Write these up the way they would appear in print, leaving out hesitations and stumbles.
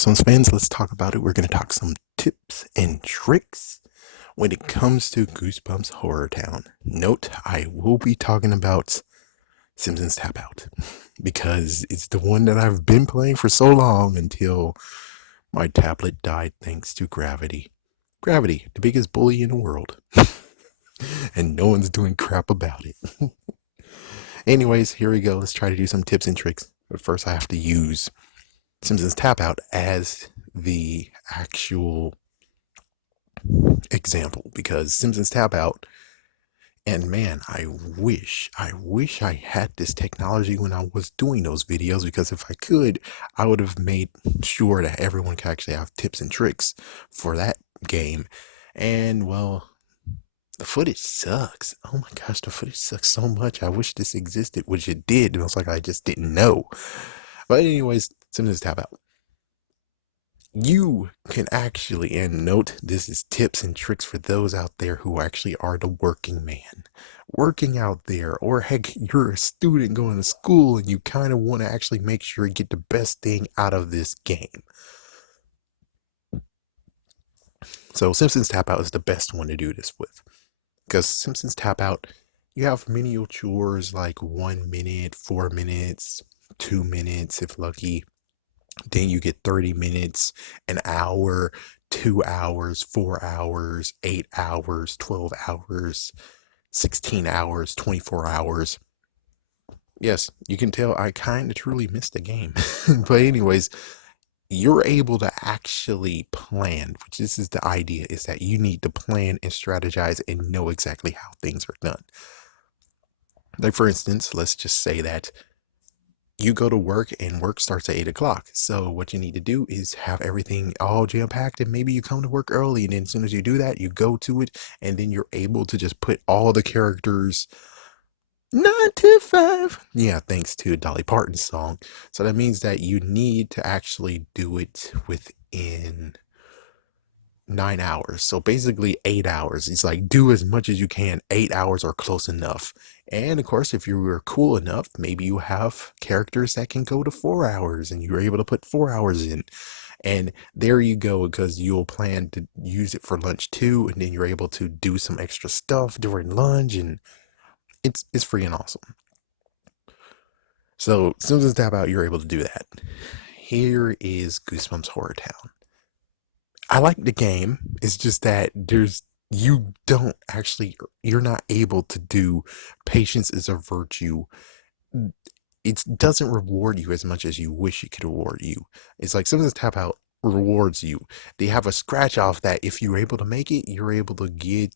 Goosebumps fans, let's talk about it. We're going to talk some tips and tricks when it comes to Goosebumps Horrortown. Note, I will be talking about Simpsons Tap Out because it's the one that I've been playing for so long until my tablet died thanks to gravity. Gravity, the biggest bully in the world. And no one's doing crap about it. Anyways, here we go. Let's try to do some tips and tricks. But first, I have to use Simpsons Tap Out as the actual example because Simpsons Tap Out, and man, I wish I had this technology when I was doing those videos, because if I could, I would have made sure that everyone could actually have tips and tricks for that game. And well, the footage sucks. Oh my gosh, the footage sucks so much. I wish this existed, which it did. It was like I just didn't know. But anyways, Simpsons Tap Out. You can actually, and note this is tips and tricks for those out there who actually are the working man, working out there, or heck, you're a student going to school and you kind of want to actually make sure you get the best thing out of this game. So Simpsons Tap Out is the best one to do this with, because Simpsons Tap Out, you have menial chores like 1 minute, 4 minutes, 2 minutes if lucky. Then you get 30 minutes, an hour, 2 hours, 4 hours, 8 hours, 12 hours, 16 hours, 24 hours. Yes, you can tell I kind of truly missed the game. But anyways, you're able to actually plan, which this is the idea, is that you need to plan and strategize and know exactly how things are done. Like for instance, let's just say that you go to work and work starts at 8 o'clock. So what you need to do is have everything all jam packed, and maybe you come to work early, and then as soon as you do that, you go to it, and then you're able to just put all the characters 9 to 5. Yeah, thanks to Dolly Parton's song. So that means that you need to actually do it within 9 hours. So basically 8 hours. It's like do as much as you can. 8 hours are close enough. And of course, if you were cool enough, maybe you have characters that can go to 4 hours and you're able to put 4 hours in. And there you go, because you'll plan to use it for lunch too, and then you're able to do some extra stuff during lunch, and it's freaking awesome. So Simpsons Tap Out, you're able to do that. Here is Goosebumps Horrortown. I like the game. It's just that you're not able to do patience is a virtue. It doesn't reward you as much as you wish it could reward you. It's like Simpsons Tap Out rewards you. They have a scratch off that if you're able to make it, you're able to get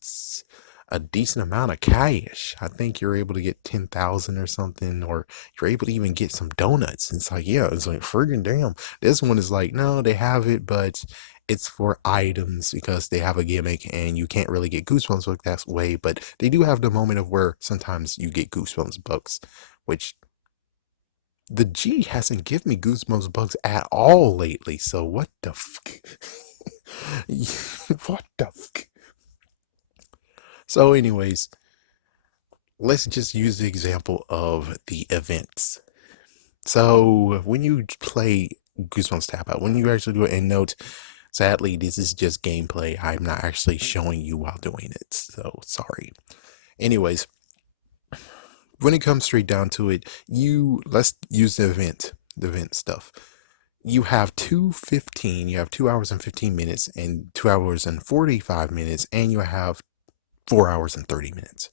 a decent amount of cash. I think you're able to get 10,000 or something, or you're able to even get some donuts. It's like, yeah, it's like friggin' damn. This one is like, no, they have it, but it's for items because they have a gimmick and you can't really get goosebumps like that way. But they do have the moment of where sometimes you get goosebumps bugs, which the G hasn't given me goosebumps bugs at all lately. So what the fuck? What the fuck? So anyways, let's just use the example of the events. So when you play Goosebumps Tap Out, when you actually do it, and note, sadly, this is just gameplay. I'm not actually showing you while doing it, so sorry. Anyways, when it comes straight down to it, let's use the event stuff. You have 2:15, you have 2 hours and 15 minutes, and 2 hours and 45 minutes, and you have 4 hours and 30 minutes.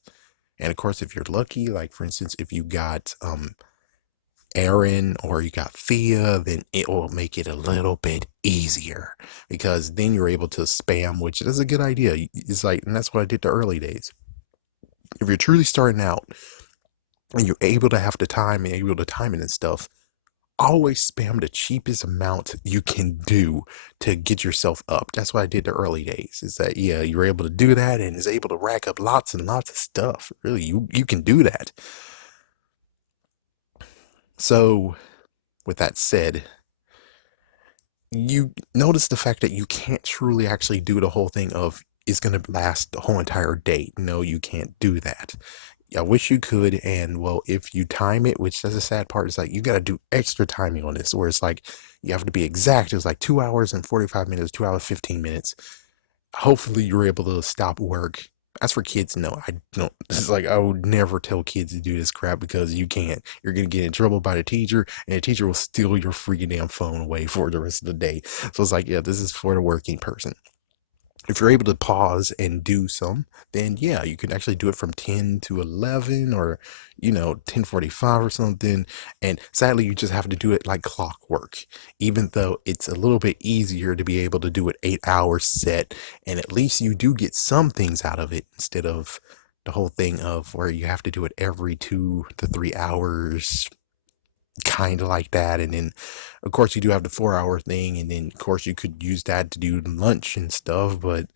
And of course, if you're lucky, like for instance, if you got Aaron or you got Thea, then it will make it a little bit easier, because then you're able to spam, which is a good idea. It's like, and that's what I did the early days. If you're truly starting out and you're able to have the time and able to time it and stuff, always spam the cheapest amount you can do to get yourself up. That's what I did the early days, is that, yeah, you're able to do that and is able to rack up lots and lots of stuff. Really, you can do that. So with that said, you notice the fact that you can't truly actually do the whole thing of it's going to last the whole entire day. No, you can't do that. I wish you could, and well, if you time it, which that's the sad part, is like you got to do extra timing on this, where it's like you have to be exact. It's like 2 hours and 45 minutes, 2 hours 15 minutes. Hopefully, you're able to stop work. As for kids, no, I don't. It's like I would never tell kids to do this crap because you can't. You're gonna get in trouble by the teacher, and the teacher will steal your freaking damn phone away for the rest of the day. So it's like, yeah, this is for the working person. If you're able to pause and do some, then yeah, you can actually do it from 10 to 11 or 10:45 or something. And sadly, you just have to do it like clockwork, even though it's a little bit easier to be able to do it 8 hours set. And at least you do get some things out of it instead of the whole thing of where you have to do it every 2 to 3 hours, kind of like that. And then of course you do have the 4 hour thing, and then of course you could use that to do lunch and stuff. But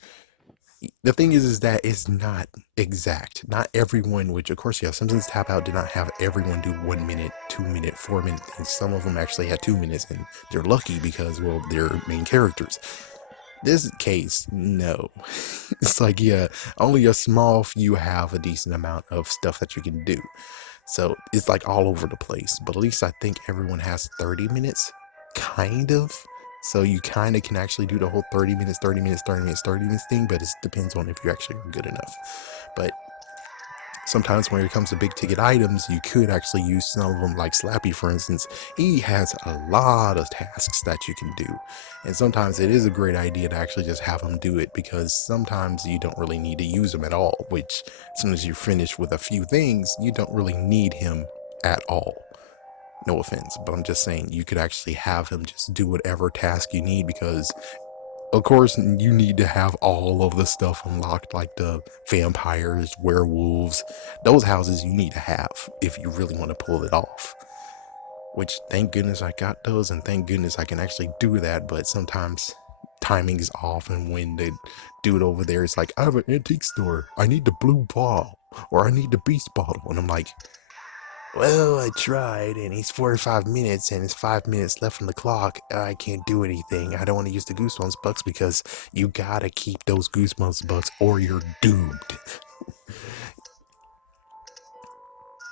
the thing is that it's not exact. Not everyone, which of course, yeah, Simpsons Tap Out did not have everyone do 1 minute, 2 minute, 4 minute things. Some of them actually had 2 minutes, and they're lucky because, well, they're main characters. This case, no. It's like, yeah, only a small few have a decent amount of stuff that you can do. So it's like all over the place. But at least I think everyone has 30 minutes, kind of. So you kind of can actually do the whole 30 minutes, 30 minutes, 30 minutes, 30 minutes thing, but it depends on if you actually are good enough. But sometimes when it comes to big ticket items, you could actually use some of them, like Slappy, for instance. He has a lot of tasks that you can do. And sometimes it is a great idea to actually just have him do it, because sometimes you don't really need to use him at all, which as soon as you're finished with a few things, you don't really need him at all. No offense, but I'm just saying you could actually have him just do whatever task you need, because of course you need to have all of the stuff unlocked, like the vampires, werewolves. Those houses you need to have if you really want to pull it off. Which, thank goodness I got those, and thank goodness I can actually do that. But sometimes timing is off, and when the dude over there is like, I have an antique store, I need the blue ball, or I need the beast bottle, and I'm like, well, I tried, and he's 45 minutes, and it's 5 minutes left on the clock. I can't do anything. I don't want to use the Goosebumps bucks, because you gotta keep those Goosebumps bucks or you're doomed.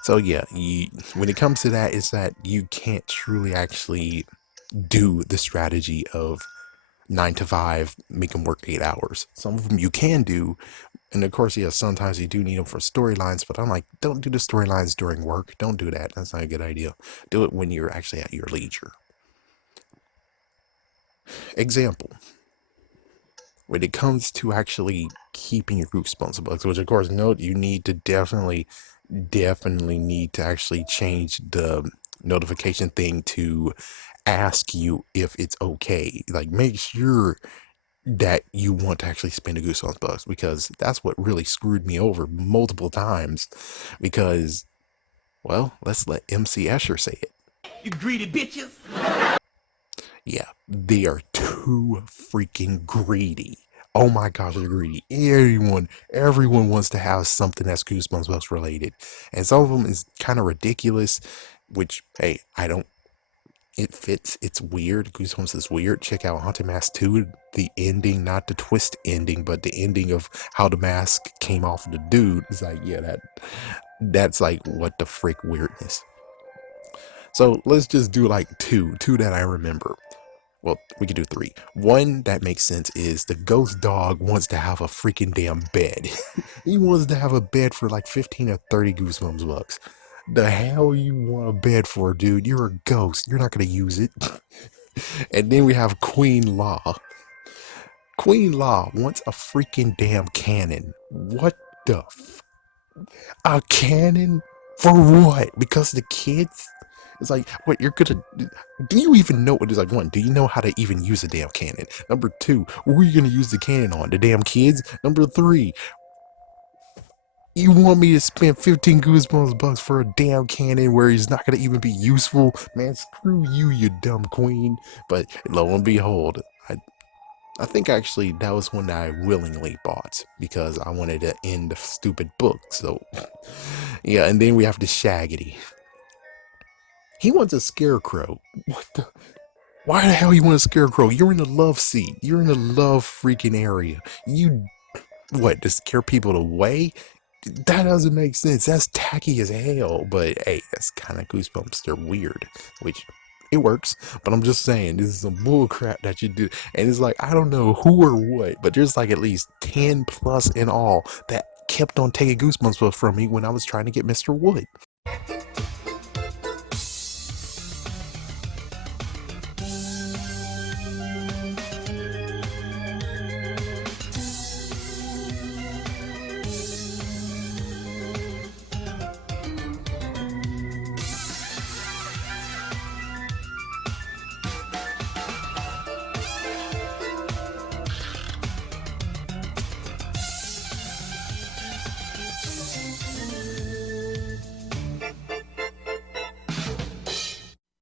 So yeah, when it comes to that, it's that you can't truly actually do the strategy of 9 to 5, make them work 8 hours. Some of them you can do, and of course, yeah, sometimes you do need them for storylines, but I'm like, don't do the storylines during work. Don't do that. That's not a good idea. Do it when you're actually at your leisure. Example, when it comes to actually keeping your Goosebumps bucks, which of course, note you need to definitely need to actually change the notification thing to ask you if it's okay. Like, make sure that you want to actually spend a Goosebumps bucks, because that's what really screwed me over multiple times. Because, well, let's let MC Escher say it. You greedy bitches. Yeah, they are too freaking greedy. Oh my gosh, they're greedy. Everyone wants to have something that's Goosebumps bucks related, and some of them is kind of ridiculous. Which, hey, I don't. It fits. It's weird. Goosebumps is weird. Check out Haunted Mask 2. The ending, not the twist ending, but the ending of how the mask came off of the dude. It's like, yeah, that's like, what the frick weirdness. So let's just do like two that I remember. Well, we could do three. One that makes sense is the ghost dog wants to have a freaking damn bed. He wants to have a bed for like 15 or 30 Goosebumps bucks. The hell you want a bed for, dude? You're a ghost. You're not gonna use it. And then we have Queen Law. Queen Law wants a freaking damn cannon. What the a cannon? For what? Because the kids? It's like, what, you're gonna. Do you even know what it's like? One, do you know how to even use a damn cannon? Number two, who are you gonna use the cannon on? The damn kids? Number three, you want me to spend 15 Goosebumps bucks for a damn cannon where he's not gonna even be useful? Man, screw you, you dumb queen. But lo and behold, I think actually that was one that I willingly bought because I wanted to end the stupid book. So, yeah, and then we have the Shaggity. He wants a scarecrow. What the? Why the hell you want a scarecrow? You're in the love seat. You're in the love freaking area. You, what, to scare people away? That doesn't make sense. That's tacky as hell. But hey, that's kind of Goosebumps. They're weird, which it works. But I'm just saying, this is some bull crap that you do. And it's like, I don't know who or what, but there's like at least 10 plus in all that kept on taking Goosebumps from me when I was trying to get Mr. Wood.